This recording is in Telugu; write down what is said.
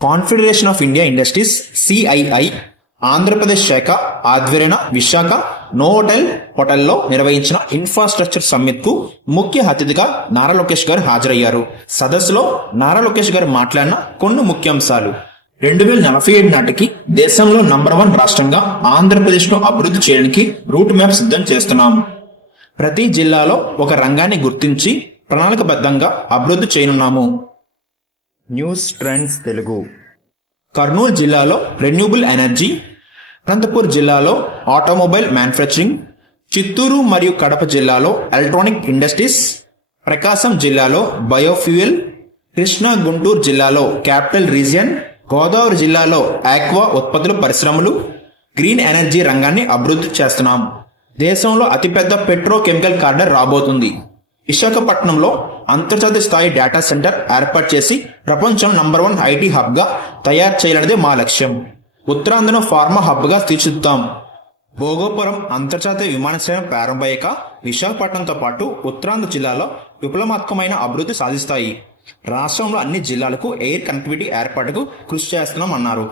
Confederation of India industries CII Andhra Pradesh శాఖ ఆధ్వర్యాన విశాఖ నోవోటెల్ హోటల్లో నిర్వహించిన ఇన్ఫ్రాస్ట్రక్చర్ సమ్మిట్ కు ముఖ్య అతిథిగా నారా లోకేష్ గారు హాజరయ్యారు. సదస్సులో నారా లోకేష్ గారు మాట్లాడిన కొన్ని ముఖ్యాంశాలు: 2047 నాటికి దేశంలో నంబర్ 1 రాష్ట్రంగా ఆంధ్రప్రదేశ్ను అభివృద్ధి చేయడానికి రూట్ మ్యాప్ సిద్ధం చేస్తున్నాం. ప్రతి జిల్లాలో ఒక రంగాన్ని గుర్తించి ప్రణాళికబద్ధంగా అభివృద్ధి చేయనున్నాము. News trends Telugu. కర్నూలు జిల్లాలో రెన్యూబుల్ ఎనర్జీ, అనంతపూర్ జిల్లాలో ఆటోమొబైల్ మ్యానుఫ్యాక్చరింగ్, చిత్తూరు మరియు కడప జిల్లాలో ఎలక్ట్రానిక్ ఇండస్ట్రీస్, ప్రకాశం జిల్లాలో బయోఫ్యూయల్, కృష్ణా గుంటూరు జిల్లాలో క్యాపిటల్ రీజియన్, గోదావరి జిల్లాలో ఆక్వా ఉత్పత్తుల పరిశ్రమలు, గ్రీన్ ఎనర్జీ రంగాన్ని అభివృద్ధి చేస్తున్నాం. దేశంలో అతిపెద్ద పెట్రోకెమికల్ కారిడార్ రాబోతుంది. విశాఖపట్నంలో అంతర్జాతీయ స్థాయి డేటా సెంటర్ ఏర్పాటు చేసి ప్రపంచం నంబర్ 1 ఐటీ హబ్గా తయారు చేయాలనేదే మా లక్ష్యం. ఉత్తరాంధ్రను ఫార్మా హబ్గా తీర్చిదిద్దుతాం. భోగోపురం అంతర్జాతీయ విమానాశ్రయం ప్రారంభమయ్యాక విశాఖపట్నంతో పాటు ఉత్తరాంధ్ర జిల్లాలో విప్లవాత్మకమైన అభివృద్ధి సాధిస్తాయి. రాష్ట్రంలో అన్ని జిల్లాలకు ఎయిర్ కనెక్టివిటీ ఏర్పాటుకు కృషి చేస్తున్నామన్నారు.